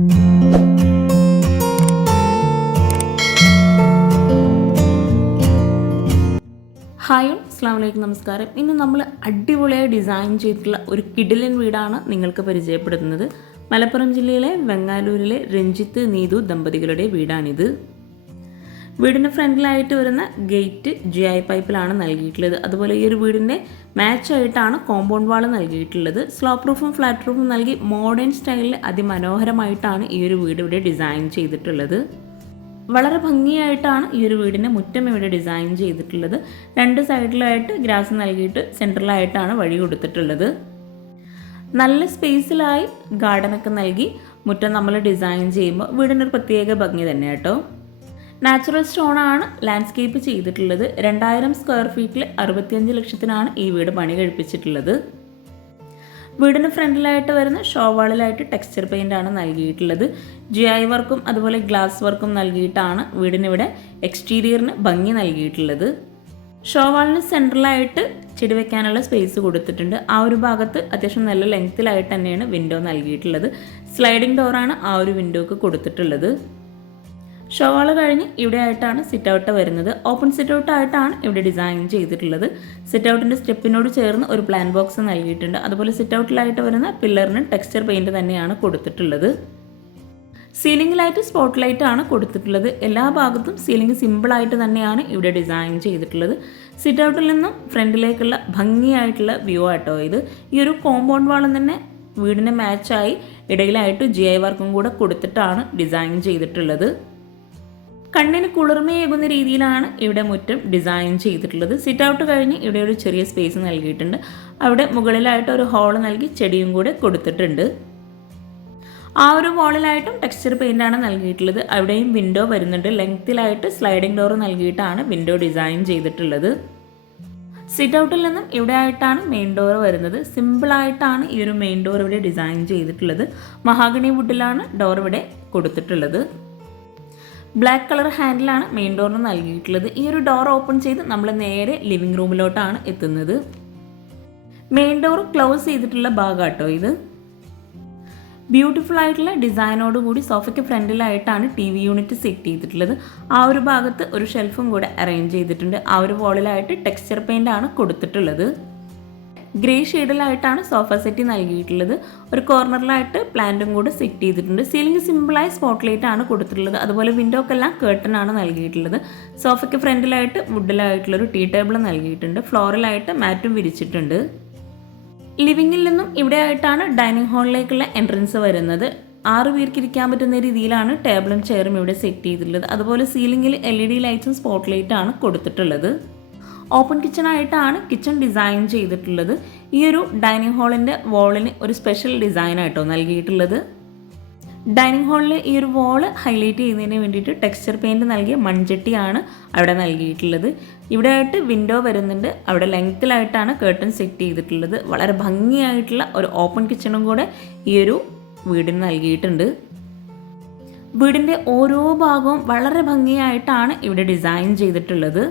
Hi അസ്ലാമലൈക്കും നമസ്കാരം. ഇന്ന് നമ്മൾ അടിപൊളിയായി ഡിസൈൻ ചെയ്തിട്ടുള്ള ഒരു കിഡിലൻ വീടാണ് നിങ്ങൾക്ക് പരിചയപ്പെടുത്തുന്നത്. മലപ്പുറം ജില്ലയിലെ വെങ്ങാലൂരിലെ രഞ്ജിത്ത് നീതു ദമ്പതികളുടെ വീടാണിത്. വീടിന്റെ ഫ്രണ്ടിലായിട്ട് വരുന്ന ഗേറ്റ് ജി ഐ പൈപ്പിലാണ് നൽകിയിട്ടുള്ളത്. അതുപോലെ ഈ ഒരു വീടിന്റെ മാച്ചായിട്ടാണ് കോമ്പൗണ്ട് വാൾ നൽകിയിട്ടുള്ളത്. സ്ലോ പ്രൂഫും ഫ്ലാറ്റ് പ്രൂഫും നൽകി മോഡേൺ സ്റ്റൈലിൽ അതിമനോഹരമായിട്ടാണ് ഈ ഒരു വീട് ഇവിടെ ഡിസൈൻ ചെയ്തിട്ടുള്ളത്. വളരെ ഭംഗിയായിട്ടാണ് ഈ ഒരു വീടിന്റെ മുറ്റം ഇവിടെ ഡിസൈൻ ചെയ്തിട്ടുള്ളത്. രണ്ട് സൈഡിലായിട്ട് ഗ്രാസ് നൽകിയിട്ട് സെൻട്രലായിട്ടാണ് വഴി കൊടുത്തിട്ടുള്ളത്. നല്ല സ്പേസിലായി ഗാർഡനൊക്കെ നൽകി മുറ്റം നമ്മൾ ഡിസൈൻ ചെയ്യുമ്പോൾ വീടിനൊരു പ്രത്യേക ഭംഗി തന്നെ കേട്ടോ. നാച്ചുറൽ സ്റ്റോണാണ് ലാൻഡ്സ്കേപ്പ് ചെയ്തിട്ടുള്ളത്. രണ്ടായിരം സ്ക്വയർ ഫീറ്റിൽ അറുപത്തിയഞ്ച് ലക്ഷത്തിനാണ് ഈ വീട് പണി കഴിപ്പിച്ചിട്ടുള്ളത്. വീടിന് ഫ്രണ്ടിലായിട്ട് വരുന്ന ഷോവാളിലായിട്ട് ടെക്സ്ചർ പെയിന്റ് ആണ് നൽകിയിട്ടുള്ളത്. ജി ഐ വർക്കും അതുപോലെ ഗ്ലാസ് വർക്കും നൽകിയിട്ടാണ് വീടിനിവിടെ എക്സ്റ്റീരിയറിന് ഭംഗി നൽകിയിട്ടുള്ളത്. ഷോവാളിന് സെൻട്രലായിട്ട് ചെടി വെക്കാനുള്ള സ്പേസ് കൊടുത്തിട്ടുണ്ട്. ആ ഒരു ഭാഗത്ത് അത്യാവശ്യം നല്ല ലെങ്ത്തിലായിട്ട് തന്നെയാണ് വിൻഡോ നൽകിയിട്ടുള്ളത്. സ്ലൈഡിംഗ് ഡോറാണ് ആ ഒരു വിൻഡോക്ക് കൊടുത്തിട്ടുള്ളത്. ഷോവാൾ കഴിഞ്ഞ് ഇവിടെ ആയിട്ടാണ് സിറ്റ് ഔട്ട് വരുന്നത്. ഓപ്പൺ സിറ്റ് ഔട്ട് ആയിട്ടാണ് ഇവിടെ ഡിസൈൻ ചെയ്തിട്ടുള്ളത്. സിറ്റ് ഔട്ടിന്റെ സ്റ്റെപ്പിനോട് ചേർന്ന് ഒരു പ്ലാൻ ബോക്സ് നൽകിയിട്ടുണ്ട്. അതുപോലെ സിറ്റ് ഔട്ടിലായിട്ട് വരുന്ന പില്ലറിന് ടെക്സ്ചർ പെയിന്റ് തന്നെയാണ് കൊടുത്തിട്ടുള്ളത്. സീലിംഗിലായിട്ട് സ്പോട്ട് ലൈറ്റ് ആണ് കൊടുത്തിട്ടുള്ളത്. എല്ലാ ഭാഗത്തും സീലിംഗ് സിമ്പിളായിട്ട് തന്നെയാണ് ഇവിടെ ഡിസൈൻ ചെയ്തിട്ടുള്ളത്. സിറ്റ് ഔട്ടിൽ നിന്നും ഫ്രണ്ടിലേക്കുള്ള ഭംഗിയായിട്ടുള്ള വ്യൂ ആട്ടോ ഇത്. ഈ ഒരു കോമ്പൗണ്ട് വാളും തന്നെ വീടിന് മാച്ചായി ഇടയിലായിട്ട് ജി ഐ വർക്കും കൂടെ കൊടുത്തിട്ടാണ് ഡിസൈൻ ചെയ്തിട്ടുള്ളത്. കണ്ണിന് കുളിർമയേകുന്ന രീതിയിലാണ് ഇവിടെ മുറ്റം ഡിസൈൻ ചെയ്തിട്ടുള്ളത്. സിറ്റ് ഔട്ട് കഴിഞ്ഞ് ഇവിടെ ഒരു ചെറിയ സ്പേസ് നൽകിയിട്ടുണ്ട്. അവിടെ മുകളിലായിട്ട് ഒരു ഹോൾ നൽകി ചെടിയും കൂടെ കൊടുത്തിട്ടുണ്ട്. ആ ഒരു വാളിലായിട്ടും ടെക്സ്ചർ പെയിന്റ് ആണ് നൽകിയിട്ടുള്ളത്. അവിടെയും വിൻഡോ വരുന്നുണ്ട്. ലെങ്ത്തിലായിട്ട് സ്ലൈഡിംഗ് ഡോർ നൽകിയിട്ടാണ് വിൻഡോ ഡിസൈൻ ചെയ്തിട്ടുള്ളത്. സിറ്റ് ഔട്ടിൽ നിന്നും ഇവിടെ ആയിട്ടാണ് മെയിൻ ഡോർ വരുന്നത്. സിമ്പിളായിട്ടാണ് ഈ ഒരു മെയിൻ ഡോർ ഇവിടെ ഡിസൈൻ ചെയ്തിട്ടുള്ളത്. മഹാഗണി വുഡിലാണ് ഡോർ ഇവിടെ കൊടുത്തിട്ടുള്ളത്. ബ്ലാക്ക് കളർ ഹാൻഡിലാണ് മെയിൻ ഡോറിന് നൽകിയിട്ടുള്ളത്. ഈ ഒരു ഡോർ ഓപ്പൺ ചെയ്ത് നമ്മൾ നേരെ ലിവിംഗ് റൂമിലോട്ടാണ് എത്തുന്നത്. മെയിൻ ഡോർ ക്ലോസ് ചെയ്തിട്ടുള്ള ഭാഗമാട്ടോ ഇത്. ബ്യൂട്ടിഫുൾ ആയിട്ടുള്ള ഡിസൈനോട് കൂടി സോഫയ്ക്ക് ഫ്രണ്ടിലായിട്ടാണ് ടി വി യൂണിറ്റ് സെറ്റ് ചെയ്തിട്ടുള്ളത്. ആ ഒരു ഭാഗത്ത് ഒരു ഷെൽഫും കൂടെ അറേഞ്ച് ചെയ്തിട്ടുണ്ട്. ആ ഒരു വോളിലായിട്ട് ടെക്സ്ചർ പെയിന്റ് ആണ് കൊടുത്തിട്ടുള്ളത്. ഗ്രേ ഷെയ്ഡിലായിട്ടാണ് സോഫ സെറ്റ് നൽകിയിട്ടുള്ളത്. ഒരു കോർണറിലായിട്ട് പ്ലാന്റും കൂടെ സെറ്റ് ചെയ്തിട്ടുണ്ട്. സീലിംഗ് സിമ്പിളായ സ്പോട്ട് ലൈറ്റ് ആണ് കൊടുത്തിട്ടുള്ളത്. അതുപോലെ വിൻഡോക്കെല്ലാം കേർട്ടൺ ആണ് നൽകിയിട്ടുള്ളത്. സോഫയ്ക്ക് ഫ്രണ്ടിലായിട്ട് വുഡിലായിട്ടുള്ളൊരു ടീ ടേബിൾ നൽകിയിട്ടുണ്ട്. ഫ്ലോറിലായിട്ട് മാറ്റും വിരിച്ചിട്ടുണ്ട്. ലിവിങ്ങിൽ നിന്നും ഇവിടെ ആയിട്ടാണ് ഡൈനിങ് ഹാളിലേക്കുള്ള എൻട്രൻസ് വരുന്നത്. ആറ് പേർക്ക് ഇരിക്കാൻ പറ്റുന്ന രീതിയിലാണ് ടേബിളും ചെയറും ഇവിടെ സെറ്റ് ചെയ്തിട്ടുള്ളത്. അതുപോലെ സീലിംഗിൽ എൽ ഇ ഡി ലൈറ്റ്സും സ്പോട്ട് ലൈറ്റ് ആണ് കൊടുത്തിട്ടുള്ളത്. ഓപ്പൺ കിച്ചൺ ആയിട്ടാണ് കിച്ചൺ ഡിസൈൻ ചെയ്തിട്ടുള്ളത്. ഈ ഒരു ഡൈനിങ് ഹാളിന്റെ വാളിന് ഒരു സ്പെഷ്യൽ ഡിസൈൻ ആയിട്ടോ നൽകിയിട്ടുള്ളത്. ഡൈനിങ് ഹാളിൽ ഈ ഒരു വാൾ ഹൈലൈറ്റ് ചെയ്യുന്നതിന് വേണ്ടിയിട്ട് ടെക്സ്ചർ പെയിന്റ് നൽകിയ മൺചട്ടിയാണ് അവിടെ നൽകിയിട്ടുള്ളത്. ഇവിടെ ആയിട്ട് വിൻഡോ വരുന്നുണ്ട്. അവിടെ ലെങ്ത്തിലായിട്ടാണ് കേർട്ടൺ സെറ്റ് ചെയ്തിട്ടുള്ളത്. വളരെ ഭംഗിയായിട്ടുള്ള ഒരു ഓപ്പൺ കിച്ചണും കൂടെ ഈ ഒരു വീടിന് നൽകിയിട്ടുണ്ട്. വീടിന്റെ ഓരോ ഭാഗവും വളരെ ഭംഗിയായിട്ടാണ് ഇവിടെ ഡിസൈൻ ചെയ്തിട്ടുള്ളത്.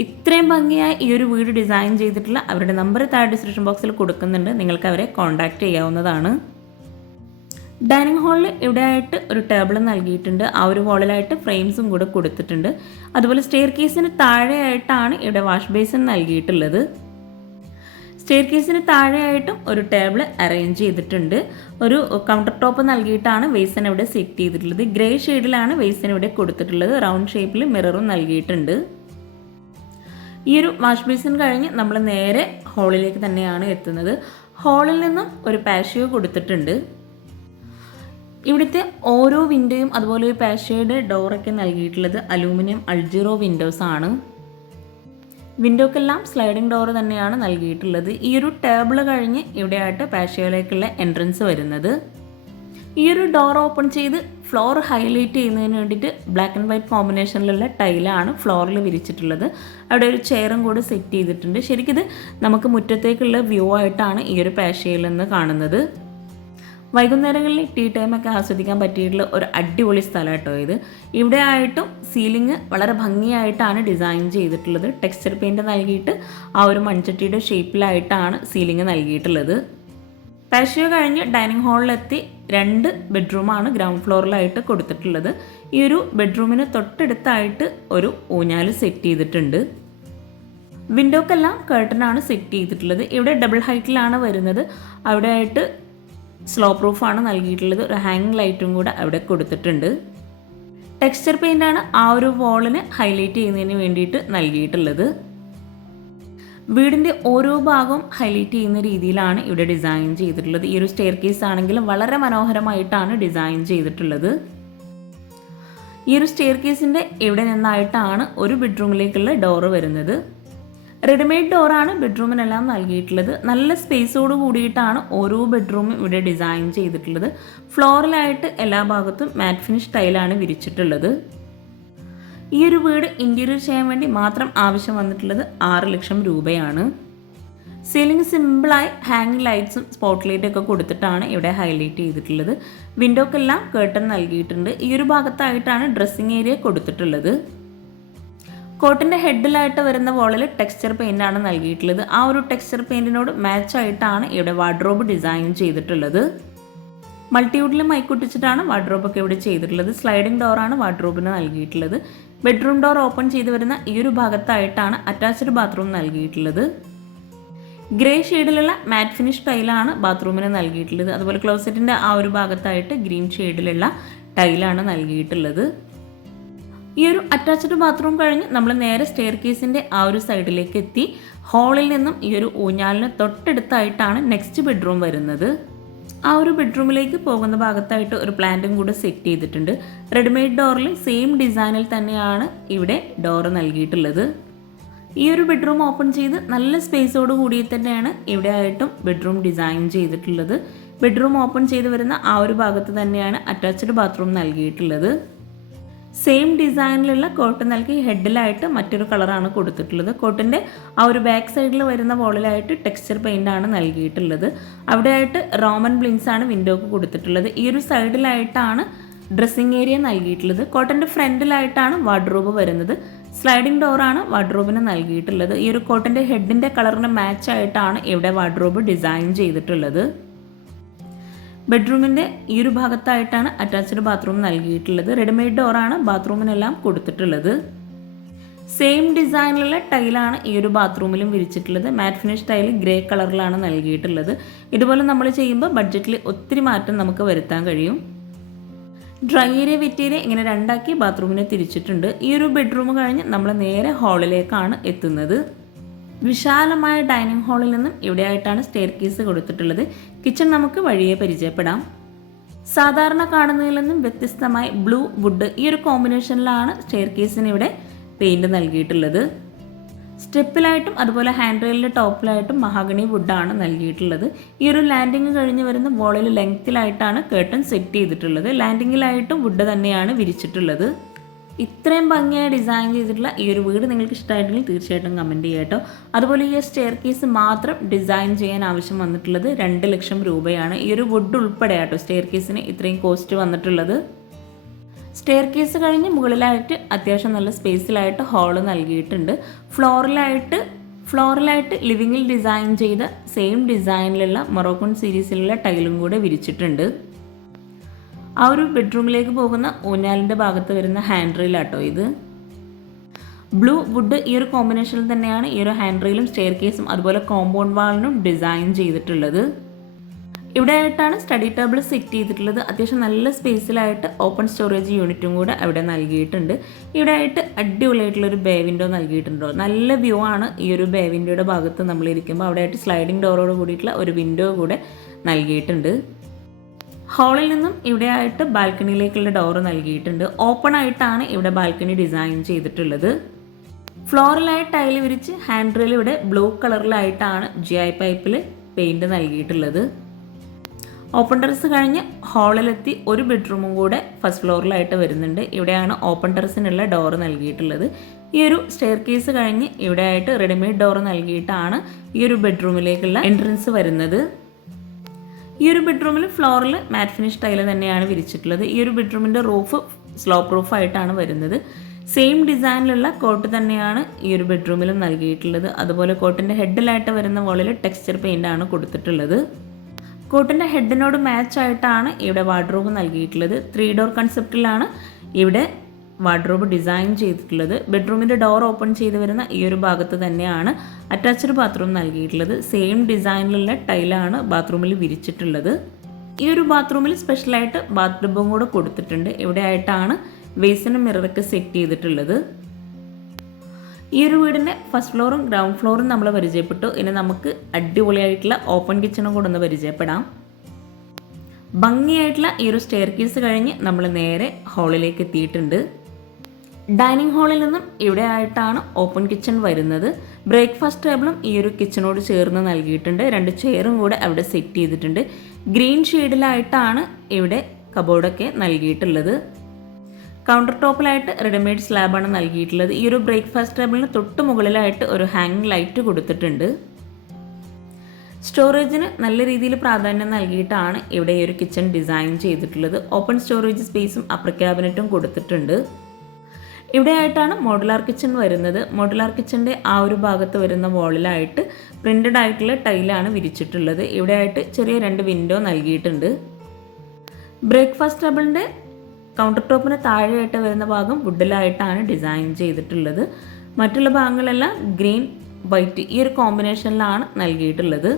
ഇത്രയും ഭംഗിയായി ഈ ഒരു വീട് ഡിസൈൻ ചെയ്തിട്ടുള്ള അവരുടെ നമ്പർ താഴെ ഡിസ്ക്രിപ്ഷൻ ബോക്സിൽ കൊടുക്കുന്നുണ്ട്. നിങ്ങൾക്ക് അവരെ കോൺടാക്റ്റ് ചെയ്യാവുന്നതാണ്. ഡൈനിങ് ഹാളിൽ ഇവിടെ ആയിട്ട് ഒരു ടേബിൾ നൽകിയിട്ടുണ്ട്. ആ ഒരു ഹാളിലായിട്ട് ഫ്രെയിംസും കൂടെ കൊടുത്തിട്ടുണ്ട്. അതുപോലെ സ്റ്റെയർ കേസിന് താഴെയായിട്ടാണ് ഇവിടെ വാഷ് ബേസിൻ നൽകിയിട്ടുള്ളത്. സ്റ്റെയർ കേസിന് താഴെയായിട്ടും ഒരു ടേബിൾ അറേഞ്ച് ചെയ്തിട്ടുണ്ട്. ഒരു കൗണ്ടർ ടോപ്പ് നൽകിയിട്ടാണ് വേസൻ ഇവിടെ സെറ്റ് ചെയ്തിട്ടുള്ളത്. ഗ്രേ ഷെയ്ഡിലാണ് വേസൻ ഇവിടെ കൊടുത്തിട്ടുള്ളത്. റൗണ്ട് ഷേപ്പിൽ മിററും നൽകിയിട്ടുണ്ട്. ഈ ഒരു വാഷ് ബേസിൻ കഴിഞ്ഞ് നമ്മൾ നേരെ ഹോളിലേക്ക് തന്നെയാണ് എത്തുന്നത്. ഹോളിൽ നിന്നും ഒരു പാഷ്യോ കൊടുത്തിട്ടുണ്ട്. ഇവിടുത്തെ ഓരോ വിൻഡോയും അതുപോലെ ഒരു പാഷയുടെ ഡോറൊക്കെ നൽകിയിട്ടുള്ളത് അലൂമിനിയം അൾജിറോ വിൻഡോസ് ആണ്. വിൻഡോക്കെല്ലാം സ്ലൈഡിംഗ് ഡോർ തന്നെയാണ് നൽകിയിട്ടുള്ളത്. ഈ ഒരു ടേബിൾ കഴിഞ്ഞ് ഇവിടെയായിട്ട് പാഷയിലേക്കുള്ള എൻട്രൻസ് വരുന്നത്. ഈ ഒരു ഡോർ ഓപ്പൺ ചെയ്ത് ഫ്ലോർ ഹൈലൈറ്റ് ചെയ്യുന്നതിന് വേണ്ടിയിട്ട് ബ്ലാക്ക് ആൻഡ് വൈറ്റ് കോമ്പിനേഷനിലുള്ള ടൈലാണ് ഫ്ലോറിൽ വിരിച്ചിട്ടുള്ളത്. അവിടെ ഒരു ചെയറും കൂടെ സെറ്റ് ചെയ്തിട്ടുണ്ട്. ശരിക്കിത് നമുക്ക് മുറ്റത്തേക്കുള്ള വ്യൂ ആയിട്ടാണ് ഈ ഒരു പാഷയിൽ നിന്ന് കാണുന്നത് വൈകുന്നേരങ്ങളിൽ ടീ ടൈമൊക്കെ ആസ്വദിക്കാൻ പറ്റിയിട്ടുള്ള ഒരു അടിപൊളി സ്ഥലം കേട്ടോ ഇത്. ഇവിടെ ആയിട്ടും സീലിംഗ് വളരെ ഭംഗിയായിട്ടാണ് ഡിസൈൻ ചെയ്തിട്ടുള്ളത്. ടെക്സ്ചർ പെയിന്റ് നൽകിയിട്ട് ആ ഒരു മൺചട്ടിയുടെ ഷേപ്പിലായിട്ടാണ് സീലിംഗ് നൽകിയിട്ടുള്ളത്. പാഷ്യോ കഴിഞ്ഞ് ഡൈനിങ് ഹാളിലെത്തി രണ്ട് ബെഡ്റൂമാണ് ഗ്രൗണ്ട് ഫ്ലോറിലായിട്ട് കൊടുത്തിട്ടുള്ളത്. ഈ ഒരു ബെഡ്റൂമിന് തൊട്ടടുത്തായിട്ട് ഒരു ഊഞ്ഞാൽ സെറ്റ് ചെയ്തിട്ടുണ്ട്. വിൻഡോക്കെല്ലാം കേർട്ടനാണ് സെറ്റ് ചെയ്തിട്ടുള്ളത്. ഇവിടെ ഡബിൾ ഹൈറ്റിലാണ് വരുന്നത്. അവിടെ ആയിട്ട് സ്ലോ പ്രൂഫാണ് നൽകിയിട്ടുള്ളത്. ഒരു ഹാങ് ലൈറ്റും കൂടെ അവിടെ കൊടുത്തിട്ടുണ്ട്. ടെക്സ്ചർ പെയിന്റാണ് ആ ഒരു വോളിന് ഹൈലൈറ്റ് ചെയ്യുന്നതിന് വേണ്ടിയിട്ട് നൽകിയിട്ടുള്ളത്. വീടിന്റെ ഓരോ ഭാഗവും ഹൈലൈറ്റ് ചെയ്യുന്ന രീതിയിലാണ് ഇവിടെ ഡിസൈൻ ചെയ്തിട്ടുള്ളത്. ഈ ഒരു സ്റ്റെയർ കേസ് ആണെങ്കിലും വളരെ മനോഹരമായിട്ടാണ് ഡിസൈൻ ചെയ്തിട്ടുള്ളത്. ഈ ഒരു സ്റ്റെയർ കേസിന്റെ എവിടെ നിന്നായിട്ടാണ് ഒരു ബെഡ്റൂമിലേക്കുള്ള ഡോർ വരുന്നത്. റെഡിമെയ്ഡ് ഡോറാണ് ബെഡ്റൂമിനെല്ലാം നൽകിയിട്ടുള്ളത്. നല്ല സ്പേസോട് കൂടിയിട്ടാണ് ഓരോ ബെഡ്റൂമും ഇവിടെ ഡിസൈൻ ചെയ്തിട്ടുള്ളത്. ഫ്ലോറിലായിട്ട് എല്ലാ ഭാഗത്തും മാറ്റ് ഫിനിഷ് ടൈലാണ് വിരിച്ചിട്ടുള്ളത്. ഈ ഒരു വീട് ഇന്റീരിയർ ചെയ്യാൻ വേണ്ടി മാത്രം ആവശ്യം വന്നിട്ടുള്ളത് ആറ് ലക്ഷം രൂപയാണ്. സീലിംഗ് സിമ്പിളായി ഹാങ് ലൈറ്റ്സും സ്പോട്ട് ലൈറ്റും ഒക്കെ കൊടുത്തിട്ടാണ് ഇവിടെ ഹൈലൈറ്റ് ചെയ്തിട്ടുള്ളത്. വിൻഡോക്കെല്ലാം കേട്ടൺ നൽകിയിട്ടുണ്ട്. ഈ ഒരു ഭാഗത്തായിട്ടാണ് ഡ്രസ്സിങ് ഏരിയ കൊടുത്തിട്ടുള്ളത്. കോട്ടിന്റെ ഹെഡിലായിട്ട് വരുന്ന വോളിൽ ടെക്സ്ചർ പെയിന്റാണ് നൽകിയിട്ടുള്ളത്. ആ ഒരു ടെക്സ്ചർ പെയിന്റിനോട് മാച്ച് ആയിട്ടാണ് ഇവിടെ വാർഡ്രോബ് ഡിസൈൻ ചെയ്തിട്ടുള്ളത്. മൾട്ടിവുഡിൽ മൈക്കൊട്ടിച്ചിട്ടാണ് വാർഡ്രോബൊക്കെ ഇവിടെ ചെയ്തിട്ടുള്ളത്. സ്ലൈഡിംഗ് ഡോറാണ് വാർഡ്രോബിന് നൽകിയിട്ടുള്ളത്. ബെഡ്റൂം ഡോർ ഓപ്പൺ ചെയ്ത് വരുന്ന ഈ ഒരു ഭാഗത്തായിട്ടാണ് അറ്റാച്ച്ഡ് ബാത്റൂം നൽകിയിട്ടുള്ളത്. ഗ്രേ ഷെയ്ഡിലുള്ള മാറ്റ് ഫിനിഷ് ടൈലാണ് ബാത്റൂമിന് നൽകിയിട്ടുള്ളത്. അതുപോലെ ക്ലോസറ്റിന്റെ ആ ഒരു ഭാഗത്തായിട്ട് ഗ്രീൻ ഷെയ്ഡിലുള്ള ടൈലാണ് നൽകിയിട്ടുള്ളത്. ഈ ഒരു അറ്റാച്ച്ഡ് ബാത്റൂം കഴിഞ്ഞ് നമ്മൾ നേരെ സ്റ്റെയർ കേസിന്റെ ആ ഒരു സൈഡിലേക്ക് എത്തി. ഹാളിൽ നിന്നും ഈ ഒരു ഊഞ്ഞാലിന് തൊട്ടടുത്തായിട്ടാണ് നെക്സ്റ്റ് ബെഡ്റൂം വരുന്നത്. ആ ഒരു ബെഡ്റൂമിലേക്ക് പോകുന്ന ഭാഗത്തായിട്ട് ഒരു പ്ലാന്റും കൂടെ സെറ്റ് ചെയ്തിട്ടുണ്ട്. റെഡിമെയ്ഡ് ഡോറിൽ സെയിം ഡിസൈനിൽ തന്നെയാണ് ഇവിടെ ഡോറ് നൽകിയിട്ടുള്ളത്. ഈ ഒരു ബെഡ്റൂം ഓപ്പൺ ചെയ്ത് നല്ല സ്പേസോട് കൂടി തന്നെയാണ് ഇവിടെ ആയിട്ടും ബെഡ്റൂം ഡിസൈൻ ചെയ്തിട്ടുള്ളത്. ബെഡ്റൂം ഓപ്പൺ ചെയ്ത് വരുന്ന ആ ഒരു ഭാഗത്ത് തന്നെയാണ് അറ്റാച്ച്ഡ് ബാത്റൂം നൽകിയിട്ടുള്ളത്. സെയിം ഡിസൈനിലുള്ള കോട്ട് നൽകി ഹെഡിലായിട്ട് മറ്റൊരു കളറാണ് കൊടുത്തിട്ടുള്ളത്. കോട്ടിന്റെ ആ ഒരു ബാക്ക് സൈഡിൽ വരുന്ന വോളിലായിട്ട് ടെക്സ്ചർ പെയിന്റ് ആണ് നൽകിയിട്ടുള്ളത്. അവിടെയായിട്ട് റോമൻ ബ്ലിങ്സ് ആണ് വിൻഡോക്ക് കൊടുത്തിട്ടുള്ളത്. ഈ ഒരു സൈഡിലായിട്ടാണ് ഡ്രസ്സിങ് ഏരിയ നൽകിയിട്ടുള്ളത്. കോട്ടന്റെ ഫ്രണ്ടിലായിട്ടാണ് വാർഡ്രോബ് വരുന്നത്. സ്ലൈഡിംഗ് ഡോറാണ് വാർഡ്രോബിന് നൽകിയിട്ടുള്ളത്. ഈ ഒരു കോട്ടന്റെ ഹെഡിന്റെ കളറിന് മാച്ച് ആയിട്ടാണ് ഇവിടെ വാർഡ്രോബ് ഡിസൈൻ ചെയ്തിട്ടുള്ളത്. ബെഡ്റൂമിന്റെ ഈ ഒരു ഭാഗത്തായിട്ടാണ് അറ്റാച്ച്ഡ് ബാത്റൂം നൽകിയിട്ടുള്ളത്. റെഡിമെയ്ഡ് ഡോറാണ് ബാത്റൂമിനെല്ലാം കൊടുത്തിട്ടുള്ളത്. സെയിം ഡിസൈനിലുള്ള ടൈലാണ് ഈ ഒരു ബാത്റൂമിലും വിരിച്ചിട്ടുള്ളത്. മാറ്റ് ഫിനിഷ് ടൈൽ ഗ്രേ കളറിലാണ് നൽകിയിട്ടുള്ളത്. ഇതുപോലെ നമ്മൾ ചെയ്യുമ്പോൾ ബഡ്ജറ്റിൽ ഒത്തിരി മാറ്റം നമുക്ക് വരുത്താൻ കഴിയും. ഡ്രൈ ഏരിയ വെറ്റ് ഏരിയ ഇങ്ങനെ രണ്ടാക്കി ബാത്റൂമിനെ തിരിച്ചിട്ടുണ്ട്. ഈ ഒരു ബെഡ്റൂം കഴിഞ്ഞ് നമ്മൾ നേരെ ഹാളിലേക്കാണ് എത്തുന്നത്. വിശാലമായ ഡൈനിങ് ഹാളിൽ നിന്നും ഇവിടെയായിട്ടാണ് സ്റ്റെയർ കേസ് കൊടുത്തിട്ടുള്ളത്. കിച്ചൺ നമുക്ക് വഴിയെ പരിചയപ്പെടാം. സാധാരണ കാണുന്നതിൽ നിന്നും വ്യത്യസ്തമായി ബ്ലൂ വുഡ് ഈ ഒരു കോമ്പിനേഷനിലാണ് സ്റ്റെയർ കേസിന് ഇവിടെ പെയിന്റ് നൽകിയിട്ടുള്ളത്. സ്റ്റെപ്പിലായിട്ടും അതുപോലെ ഹാൻഡ് റെയിലിന്റെ ടോപ്പിലായിട്ടും മഹാഗണി വുഡാണ് നൽകിയിട്ടുള്ളത്. ഈ ഒരു ലാൻഡിങ് കഴിഞ്ഞ് വരുന്ന വോളിൽ ലെങ്ത്തിലായിട്ടാണ് കേട്ടൺ സെറ്റ് ചെയ്തിട്ടുള്ളത്. ലാൻഡിങ്ങിലായിട്ടും വുഡ് തന്നെയാണ് വിരിച്ചിട്ടുള്ളത്. ഇത്രയും ഭംഗിയായി ഡിസൈൻ ചെയ്തിട്ടുള്ള ഈ ഒരു വീട് നിങ്ങൾക്ക് ഇഷ്ടമായിട്ടെങ്കിൽ തീർച്ചയായിട്ടും കമന്റ് ചെയ്യുക കേട്ടോ. അതുപോലെ ഈ സ്റ്റെയർ കേസ് മാത്രം ഡിസൈൻ ചെയ്യാൻ ആവശ്യം വന്നിട്ടുള്ളത് രണ്ട് ലക്ഷം രൂപയാണ്. ഈ ഒരു വുഡ് ഉൾപ്പെടെ കേട്ടോ സ്റ്റെയർ കേസിന് ഇത്രയും കോസ്റ്റ് വന്നിട്ടുള്ളത്. സ്റ്റെയർ കേസ് കഴിഞ്ഞ് മുകളിലായിട്ട് അത്യാവശ്യം നല്ല സ്പേസിലായിട്ട് ഹാൾ നൽകിയിട്ടുണ്ട്. ഫ്ലോറിലായിട്ട് ഫ്ലോറിലായിട്ട് ലിവിങ്ങിൽ ഡിസൈൻ ചെയ്ത സെയിം ഡിസൈനിലുള്ള മൊറോക്കൺ സീരീസിലുള്ള ടൈലും കൂടെ വിരിച്ചിട്ടുണ്ട്. ആ ഒരു ബെഡ്റൂമിലേക്ക് പോകുന്ന ഊഞ്ഞാലിന്റെ ഭാഗത്ത് വരുന്ന ഹാൻഡ് റെയിലാട്ടോ ഇത്. ബ്ലൂ വുഡ് ഈ ഒരു കോമ്പിനേഷനിൽ തന്നെയാണ് ഈ ഒരു ഹാൻഡ് റെയിലും സ്റ്റെയർ കേസും അതുപോലെ കോമ്പൗണ്ട് വാളിനും ഡിസൈൻ ചെയ്തിട്ടുള്ളത്. ഇവിടെ ആയിട്ടാണ് സ്റ്റഡി ടേബിൾ സെറ്റ് ചെയ്തിട്ടുള്ളത്. അത്യാവശ്യം നല്ല സ്പേസിലായിട്ട് ഓപ്പൺ സ്റ്റോറേജ് യൂണിറ്റും കൂടെ അവിടെ നൽകിയിട്ടുണ്ട്. ഇവിടെ ആയിട്ട് അടിപൊളിയായിട്ടുള്ളൊരു ബേ വിൻഡോ നൽകിയിട്ടുണ്ടോ? നല്ല വ്യൂ ആണ് ഈ ഒരു ബേ വിൻഡോയുടെ ഭാഗത്ത് നമ്മൾ ഇരിക്കുമ്പോൾ അവിടെ ആയിട്ട് സ്ലൈഡിംഗ് ഡോറോട് കൂടിയിട്ടുള്ള ഒരു വിൻഡോ കൂടെ നൽകിയിട്ടുണ്ട്. ഹാളിൽ നിന്നും ഇവിടെ ആയിട്ട് ബാൽക്കണിയിലേക്കുള്ള ഡോറ് നൽകിയിട്ടുണ്ട്. ഓപ്പൺ ആയിട്ടാണ് ഇവിടെ ബാൽക്കണി ഡിസൈൻ ചെയ്തിട്ടുള്ളത്. ഫ്ലോറിലായി ടൈൽ വിരിച്ച് ഹാൻഡ് റെയിൽ ഇവിടെ ബ്ലൂ കളറിലായിട്ടാണ് ജി ഐ പൈപ്പിൽ പെയിന്റ് നൽകിയിട്ടുള്ളത്. ഓപ്പൺ ടെറസ് കഴിഞ്ഞ് ഹാളിലെത്തി ഒരു ബെഡ്റൂമും കൂടെ ഫസ്റ്റ് ഫ്ലോറിലായിട്ട് വരുന്നുണ്ട്. ഇവിടെയാണ് ഓപ്പൺ ടെറസിനുള്ള ഡോർ നൽകിയിട്ടുള്ളത്. ഈ ഒരു സ്റ്റെയർ കേസ് കഴിഞ്ഞ് ഇവിടെ ആയിട്ട് റെഡിമെയ്ഡ് ഡോർ നൽകിയിട്ടാണ് ഈ ഒരു ബെഡ്റൂമിലേക്കുള്ള എൻട്രൻസ് വരുന്നത്. ഈ ഒരു ബെഡ്റൂമിൽ ഫ്ലോറിൽ മാറ്റ് ഫിനിഷ് ടൈൽ തന്നെയാണ് വിരിച്ചിട്ടുള്ളത്. ഈ ഒരു ബെഡ്റൂമിന്റെ റൂഫ് സ്ലോ പ്രൂഫായിട്ടാണ് വരുന്നത്. സെയിം ഡിസൈനിലുള്ള കോട്ട് തന്നെയാണ് ഈ ഒരു ബെഡ്റൂമിലും നൽകിയിട്ടുള്ളത്. അതുപോലെ കോട്ടിന്റെ ഹെഡിലായിട്ട് വരുന്ന വോളിൽ ടെക്സ്ചർ ആണ് കൊടുത്തിട്ടുള്ളത്. കോട്ടിന്റെ ഹെഡിനോട് മാച്ച് ആയിട്ടാണ് ഇവിടെ വാർഡ്രോബ് നൽകിയിട്ടുള്ളത്. ത്രീ ഡോർ കൺസെപ്റ്റിലാണ് ഇവിടെ വാർഡ്രോബ് ഡിസൈൻ ചെയ്തിട്ടുള്ളത്. ബെഡ്റൂമിന്റെ ഡോർ ഓപ്പൺ ചെയ്ത് വരുന്ന ഈ ഒരു ഭാഗത്ത് തന്നെയാണ് അറ്റാച്ച്ഡ് ബാത്റൂം നൽകിയിട്ടുള്ളത്. സെയിം ഡിസൈനിലുള്ള ടൈലാണ് ബാത്റൂമിൽ വിരിച്ചിട്ടുള്ളത്. ഈ ഒരു ബാത്റൂമിൽ സ്പെഷ്യലായിട്ട് ബാത്റൂമും കൂടെ കൊടുത്തിട്ടുണ്ട്. ഇവിടെ ആയിട്ടാണ് വേസിനും മിററൊക്കെ സെറ്റ് ചെയ്തിട്ടുള്ളത്. ഈ ഒരു വീടിന്റെ ഫസ്റ്റ് ഫ്ലോറും ഗ്രൗണ്ട് ഫ്ലോറും നമ്മൾ പരിചയപ്പെട്ടു. ഇനി നമുക്ക് അടിപൊളിയായിട്ടുള്ള ഓപ്പൺ കിച്ചണും കൂടെ ഒന്ന് പരിചയപ്പെടാം. ഭംഗിയായിട്ടുള്ള ഈ ഒരു സ്റ്റെയർ കേസ് കഴിഞ്ഞ് നമ്മൾ നേരെ ഹാളിലേക്ക് എത്തിയിട്ടുണ്ട്. ഡൈനിങ് ഹാളിൽ നിന്നും ഇവിടെ ആയിട്ടാണ് ഓപ്പൺ കിച്ചൺ വരുന്നത്. ബ്രേക്ക്ഫാസ്റ്റ് ടേബിളും ഈ ഒരു കിച്ചണോട് ചേർന്ന് നൽകിയിട്ടുണ്ട്. രണ്ട് ചെയറും കൂടെ അവിടെ സെറ്റ് ചെയ്തിട്ടുണ്ട്. ഗ്രീൻ ഷെയ്ഡിലായിട്ടാണ് ഇവിടെ കബോർഡൊക്കെ നൽകിയിട്ടുള്ളത്. കൗണ്ടർ ടോപ്പിലായിട്ട് റെഡിമെയ്ഡ് സ്ലാബാണ് നൽകിയിട്ടുള്ളത്. ഈ ഒരു ബ്രേക്ക്ഫാസ്റ്റ് ടേബിളിന് തൊട്ട് മുകളിലായിട്ട് ഒരു ഹാങ് ലൈറ്റ് കൊടുത്തിട്ടുണ്ട്. സ്റ്റോറേജിന് നല്ല രീതിയിൽ പ്രാധാന്യം നൽകിയിട്ടാണ് ഇവിടെ ഈ ഒരു കിച്ചൺ ഡിസൈൻ ചെയ്തിട്ടുള്ളത്. ഓപ്പൺ സ്റ്റോറേജ് സ്പേസും അപ്പർ ക്യാബിനറ്റും കൊടുത്തിട്ടുണ്ട്. ഇവിടെ ആയിട്ടാണ് മോഡുലാർ കിച്ചൺ വരുന്നത്. മോഡുലാർ കിച്ചന്റെ ആ ഒരു ഭാഗത്ത് വരുന്ന വോളിലായിട്ട് പ്രിന്റഡ് ആയിട്ടുള്ള ടൈലാണ് വിരിച്ചിട്ടുള്ളത്. ഇവിടെ ആയിട്ട് ചെറിയ രണ്ട് വിൻഡോ നൽകിയിട്ടുണ്ട്. ബ്രേക്ക്ഫാസ്റ്റ് ടേബിളിന്റെ കൗണ്ടർ ടോപ്പിന് താഴെയായിട്ട് വരുന്ന ഭാഗം വുഡിലായിട്ടാണ് ഡിസൈൻ ചെയ്തിട്ടുള്ളത്. മറ്റുള്ള ഭാഗങ്ങളെല്ലാം ഗ്രീൻ വൈറ്റ് ഈ ഒരു കോമ്പിനേഷനിലാണ് നൽകിയിട്ടുള്ളത്.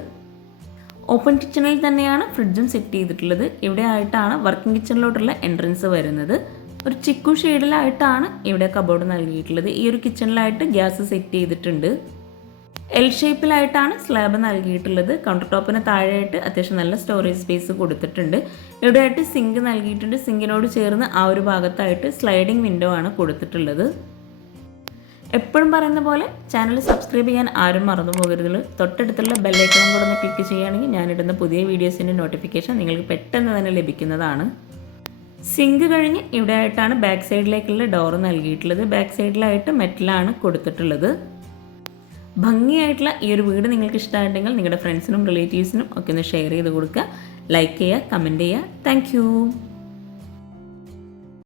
ഓപ്പൺ കിച്ചണിൽ തന്നെയാണ് ഫ്രിഡ്ജും സെറ്റ് ചെയ്തിട്ടുള്ളത്. ഇവിടെ ആയിട്ടാണ് വർക്കിംഗ് കിച്ചണിലോട്ടുള്ള എൻട്രൻസ് വരുന്നത്. ഒരു ചിക്കു ഷെയ്ഡിലായിട്ടാണ് ഇവിടെ കബോർഡ് നൽകിയിട്ടുള്ളത്. ഈ ഒരു കിച്ചണിലായിട്ട് ഗ്യാസ് സെറ്റ് ചെയ്തിട്ടുണ്ട്. എൽ ഷേപ്പിലായിട്ടാണ് സ്ലാബ് നൽകിയിട്ടുള്ളത്. കൗണ്ടർ ടോപ്പിന് താഴെയായിട്ട് അത്യാവശ്യം നല്ല സ്റ്റോറേജ് സ്പേസ് കൊടുത്തിട്ടുണ്ട്. ഇവിടെയായിട്ട് സിങ്ക് നൽകിയിട്ടുണ്ട്. സിങ്കിനോട് ചേർന്ന് ആ ഒരു ഭാഗത്തായിട്ട് സ്ലൈഡിംഗ് വിൻഡോ ആണ് കൊടുത്തിട്ടുള്ളത്. എപ്പോഴും പറയുന്ന പോലെ ചാനൽ സബ്സ്ക്രൈബ് ചെയ്യാൻ ആരും മറന്നു പോകരുത് തൊട്ടടുത്തുള്ള ബെല്ലൈക്കണം കൂടെ ഒന്ന് ക്ലിക്ക് ചെയ്യുകയാണെങ്കിൽ ഞാനിടുന്ന പുതിയ വീഡിയോസിന്റെ നോട്ടിഫിക്കേഷൻ നിങ്ങൾക്ക് പെട്ടെന്ന് തന്നെ ലഭിക്കുന്നതാണ്. സിങ്ക് കഴിഞ്ഞ് ഇവിടെ ആയിട്ടാണ് ബാക്ക് സൈഡിലേക്കുള്ള ഡോർ നൽകിയിട്ടുള്ളത്. ബാക്ക് സൈഡിലായിട്ട് മെറ്റലാണ് കൊടുത്തിട്ടുള്ളത്. ഭംഗിയായിട്ടുള്ള ഈ ഒരു വീട് നിങ്ങൾക്ക് ഇഷ്ടമായിട്ടുണ്ടെങ്കിൽ നിങ്ങളുടെ ഫ്രണ്ട്സിനും റിലേറ്റീവ്സിനും ഒക്കെ ഒന്ന് ഷെയർ ചെയ്ത് കൊടുക്കുക. ലൈക്ക് ചെയ്യുക കമന്റ് ചെയ്യുക. താങ്ക്